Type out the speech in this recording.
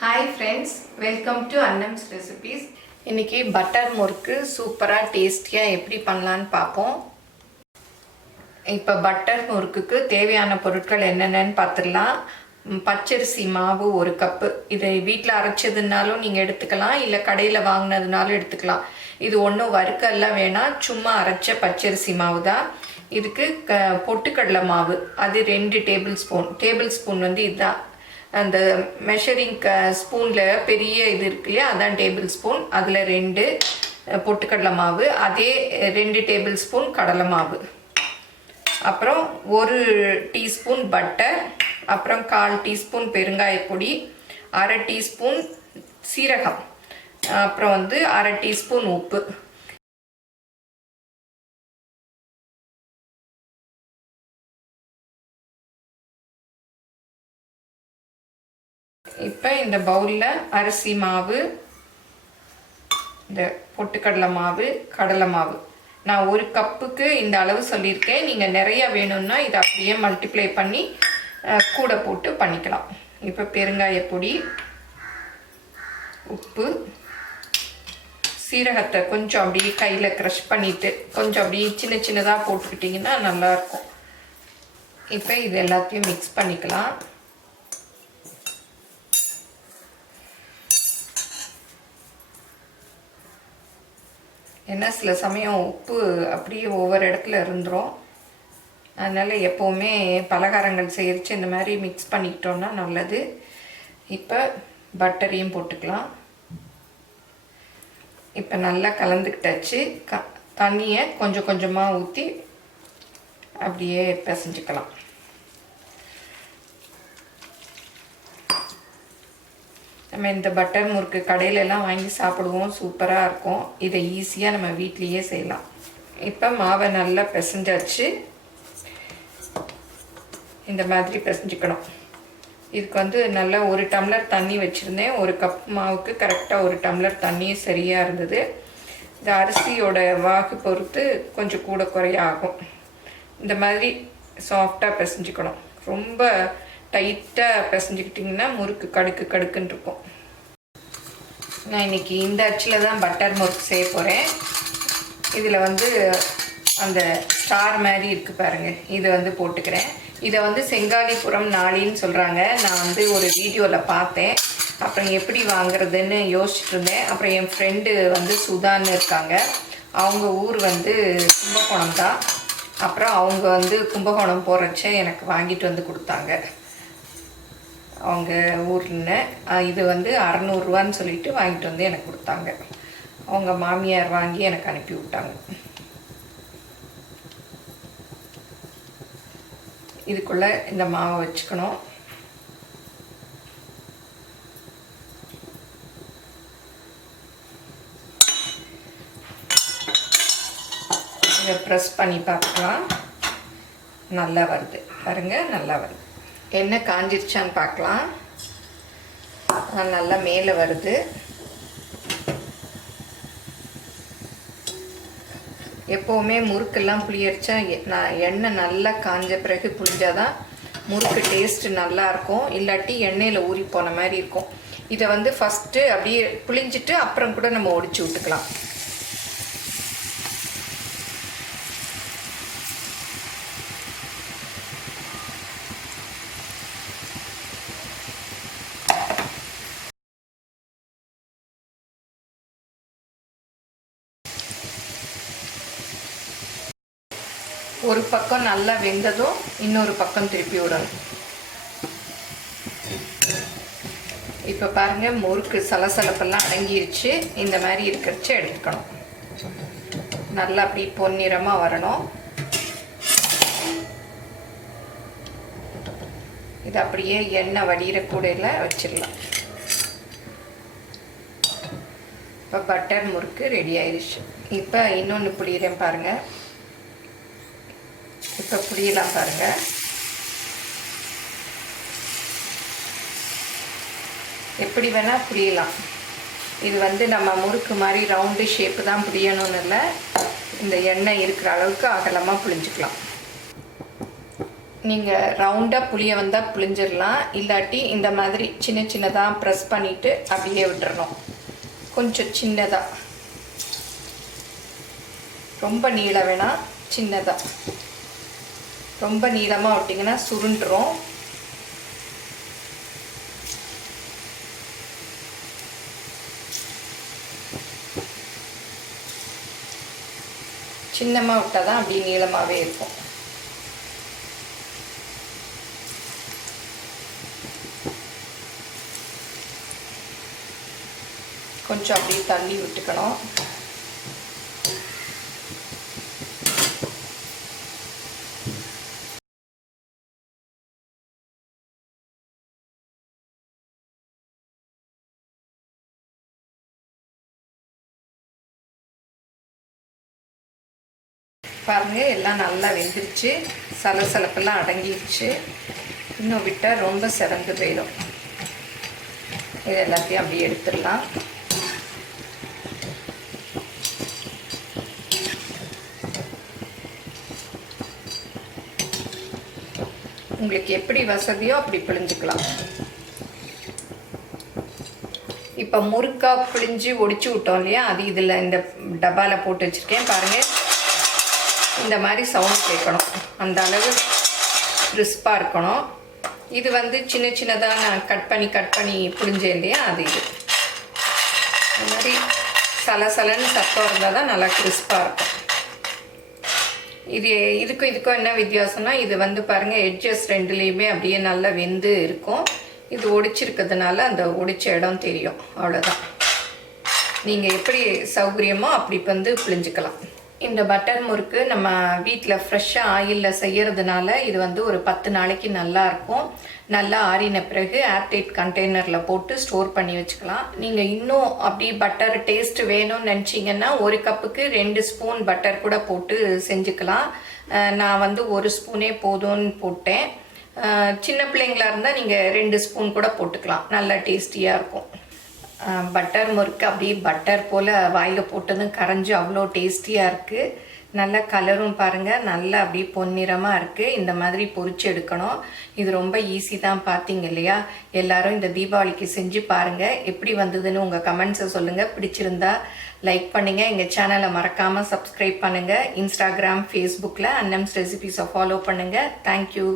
Hi friends, welcome to Annam's recipes. இன்னைக்கு butter முறுக்கு சூப்பரா டேஸ்டியா எப்படி பண்ணலாம்னு பாப்போம். இப்போ பட்டர் முறுக்குக்கு தேவையான பொருட்கள் என்னென்னன்னு பார்த்துடலாம். பச்சரிசி மாவு 1 கப்பு. இதை வீட்டில் அரைச்சதுனாலும் நீங்கள் எடுத்துக்கலாம், இல்லை கடையில் வாங்கினதுனாலும் எடுத்துக்கலாம். இது ஒன்றும் வறுக்கெல்லாம் வேணாம், சும்மா அரைச்ச பச்சரிசி மாவு தான். இதுக்கு பொட்டுக்கடலை மாவு அது 2 டேபிள் ஸ்பூன் வந்து இதுதான். அந்த மெஷரிங் ஸ்பூனில் பெரிய இது இருக்கு இல்லையா, அதான் டேபிள் ஸ்பூன். அதில் 2 பொட்டுக்கடலை மாவு, அதே 2 டேபிள் ஸ்பூன் கடலை மாவு, அப்புறம் 1 டீஸ்பூன் பட்டர், அப்புறம் 1/4 டீஸ்பூன் பெருங்காயப்பொடி, 1/2 டீஸ்பூன் சீரகம், அப்புறம் வந்து 1/2 டீஸ்பூன் உப்பு. இப்போ இந்த பவுலில் அரிசி மாவு, இந்த பொட்டுக்கடலை மாவு, கடலை மாவு, நான் 1 கப்புக்கு இந்த அளவு சொல்லியிருக்கேன். நீங்கள் நிறைய வேணும்னா இதை அப்படியே மல்டிப்ளை பண்ணி கூட போட்டு பண்ணிக்கலாம். இப்போ பெருங்காயப்பொடி, உப்பு, சீரகத்தை கொஞ்சம் அப்படியே கையில் க்ரஷ் பண்ணிவிட்டு கொஞ்சம் அப்படியே சின்ன சின்னதாக போட்டுக்கிட்டிங்கன்னா நல்லாயிருக்கும். இப்போ இது எல்லாத்தையும் மிக்ஸ் பண்ணிக்கலாம். ஏன்னா சில சமயம் உப்பு அப்படியே ஒவ்வொரு இடத்துல இருந்துடும். அதனால் எப்போவுமே பலகாரங்கள் செய்யறச்சு இந்த மாதிரி மிக்ஸ் பண்ணிக்கிட்டோன்னா நல்லது. இப்போ பட்டரையும் போட்டுக்கலாம். இப்போ நல்லா கலந்துக்கிட்டாச்சு. தண்ணியை கொஞ்சம் கொஞ்சமாக ஊற்றி அப்படியே பிசைஞ்சிக்கலாம். நம்ம இந்த பட்டர் முறுக்கு கடையிலெல்லாம் வாங்கி சாப்பிடுவோம், சூப்பராக இருக்கும். இதை ஈஸியாக நம்ம வீட்லேயே செய்யலாம். இப்போ மாவை நல்லா பிசைஞ்சாச்சு. இந்த மாதிரி பிசைஞ்சிக்கணும். இதுக்கு வந்து நல்லா 1 டம்ளர் தண்ணி வச்சுருந்தேன். 1 கப் மாவுக்கு கரெக்டாக 1 டம்ளர் தண்ணி சரியாக இருந்தது. இந்த அரிசியோட வாகு பொறுத்து கொஞ்சம் கூட குறைய ஆகும். இந்த மாதிரி சாஃப்டாக பிசைஞ்சிக்கணும். ரொம்ப டைட்டாக பிசைஞ்சிக்கிட்டிங்கன்னா முறுக்கு கடுக்குன்னு இருக்கும். நான் இன்றைக்கி இந்த அச்சில் தான் பட்டர் முறுக்கு செய்ய போகிறேன். இதில் வந்து அந்த ஸ்டார் மாதிரி இருக்குது பாருங்கள், இதை வந்து போட்டுக்கிறேன். இதை வந்து செங்காலிபுரம் நாளின்னு சொல்கிறாங்க. நான் வந்து ஒரு வீடியோவில் பார்த்தேன். அப்புறம் எப்படி வாங்குறதுன்னு யோசிச்சுட்டு இருந்தேன். அப்புறம் என் ஃப்ரெண்டு வந்து சுதான்னு இருக்காங்க. அவங்க ஊர் வந்து கும்பகோணம் தான். அப்புறம் அவங்க வந்து கும்பகோணம் போகிறச்ச எனக்கு வாங்கிட்டு வந்து கொடுத்தாங்க. அவங்க ஊரில் இது வந்து 600 ரூபான்னு சொல்லிட்டு வாங்கிட்டு வந்து எனக்கு கொடுத்தாங்க. அவங்க மாமியார் வாங்கி எனக்கு அனுப்பி விட்டாங்க. இதுக்குள்ளே இந்த மாவை வச்சுக்கணும். இதை ப்ரெஸ் பண்ணி பார்க்கலாம். நல்லா வருது பாருங்கள், நல்லா வருது. எண்ணெய் காஞ்சிருச்சான்னு பார்க்கலாம். நல்லா மேலே வருது. எப்போவுமே முறுக்கெல்லாம் புளியரிச்சா எண்ணெய் நல்லா காஞ்ச பிறகு புளிஞ்சாதான் முறுக்கு டேஸ்ட்டு நல்லாயிருக்கும். இல்லாட்டி எண்ணெயில் ஊறி போன மாதிரி இருக்கும். இதை வந்து ஃபஸ்ட்டு அப்படியே புளிஞ்சிட்டு அப்புறம் கூட நம்ம ஒடிச்சு விட்டுக்கலாம். ஒரு பக்கம் நல்லா வெந்ததும் இன்னொரு பக்கம் திருப்பி விடணும். இப்போ பாருங்கள், முறுக்கு சலசலப்பெல்லாம் அடங்கிருச்சு. இந்த மாதிரி இருக்கிறச்ச எடுத்துக்கணும். நல்லா அப்படி பொன்னிறமாக வரணும். இது அப்படியே எண்ணெய் வடிகிற கூடையில் வச்சிடலாம். இப்போ பட்டர் முறுக்கு ரெடி ஆயிடுச்சு. இப்போ இன்னொன்று புளியிறேன் பாருங்கள். இப்போ புளியலாம் பாருங்கள். எப்படி வேணால் புளியலாம். இது வந்து நம்ம முறுக்கு மாதிரி ரவுண்டு ஷேப்பு தான் புளியணும்னு இல்லை. இந்த எண்ணெய் இருக்கிற அளவுக்கு அகலமாக புளிஞ்சிக்கலாம். நீங்கள் ரவுண்டாக புளியை வந்தால் புளிஞ்சிடலாம், இல்லாட்டி இந்த மாதிரி சின்ன சின்னதாக ப்ரெஸ் பண்ணிவிட்டு அப்படியே விட்டுறணும். கொஞ்சம் சின்னதாக, ரொம்ப நீள வேணாம், சின்னதாக. ரொம்ப நீளமாக விட்டிங்கன்னா சுருண்டுரும். சின்னமாக விட்டால் தான் அப்படியே நீளமாகவே இருக்கும். கொஞ்சம் அப்படியே தள்ளி விட்டுக்கணும். பாருங்கள், எல்லாம் நல்லா வெந்துருச்சு, சலசலப்பெல்லாம் அடங்கிடுச்சு. இன்னும் விட்டால் ரொம்ப சிறந்து போயிடும். இது எல்லாத்தையும் அப்படியே எடுத்துடலாம். உங்களுக்கு எப்படி வசதியோ அப்படி பிழிஞ்சுக்கலாம். இப்போ முறுக்கா பிழிஞ்சு ஒடிச்சு விட்டோம் இல்லையா, அது இதில் இந்த டப்பாவில் போட்டு வச்சுருக்கேன். பாருங்கள், இந்த மாதிரி சவுண்ட் கேட்கணும், அந்த அளவு கிறிஸ்பாக இருக்கணும். இது வந்து சின்ன சின்னதாக நான் கட் பண்ணி புழிஞ்சேன் இல்லையா, அது இது. இந்த மாதிரி சலசலன்னு சத்தம் இருந்தால் தான் நல்லா கிறிஸ்பாக இருக்கும். இதுக்கும் என்ன வித்தியாசம்னா, இது வந்து பாருங்கள் எட்ஜஸ் ரெண்டுலேயுமே அப்படியே நல்லா வெந்து இருக்கும். இது ஒடிச்சிருக்கிறதுனால அந்த ஒடிச்ச இடம் தெரியும், அவ்வளோதான். நீங்கள் எப்படி சௌகரியமோ அப்படி வந்து பிழிஞ்சுக்கலாம். இந்த பட்டர் முறுக்கு நம்ம வீட்டில் ஃப்ரெஷ்ஷாக ஆயிலில் செய்கிறதுனால இது வந்து ஒரு 10 நாளைக்கு நல்லாயிருக்கும். நல்லா ஆறின பிறகு ஏர்டைட் கண்டெய்னரில் போட்டு ஸ்டோர் பண்ணி வச்சுக்கலாம். நீங்கள் இன்னும் அப்படி பட்டர் டேஸ்ட் வேணும்னு நினச்சிங்கன்னா 1 கப்புக்கு 2 ஸ்பூன் பட்டர் கூட போட்டு செஞ்சுக்கலாம். நான் வந்து 1 ஸ்பூனே போதும்னு போட்டேன். சின்ன பிள்ளைங்களாக இருந்தால் நீங்கள் 2 ஸ்பூன் கூட போட்டுக்கலாம், நல்லா டேஸ்டியாக இருக்கும். பட்டர் முறுக்கு அப்படியே பட்டர் போல் வாயில் போட்டதும் கரைஞ்சி அவ்வளோ டேஸ்டியாக இருக்குது. நல்ல கலரும் பாருங்கள், நல்லா அப்படியே பொன்னிறமாக இருக்குது. இந்த மாதிரி பொரிச்சு எடுக்கணும். இது ரொம்ப ஈஸி தான், பார்த்தீங்க இல்லையா? எல்லாரும் இந்த தீபாவளிக்கு செஞ்சு பாருங்கள். எப்படி வந்ததுன்னு உங்கள் கமெண்ட்ஸை சொல்லுங்கள். பிடிச்சிருந்தா லைக் பண்ணுங்கள். எங்கள் சேனலை மறக்காமல் சப்ஸ்கிரைப் பண்ணுங்கள். இன்ஸ்டாகிராம், ஃபேஸ்புக்கில் அன்னம்ஸ் ரெசிபீஸை ஃபாலோ பண்ணுங்கள். தேங்க்யூ.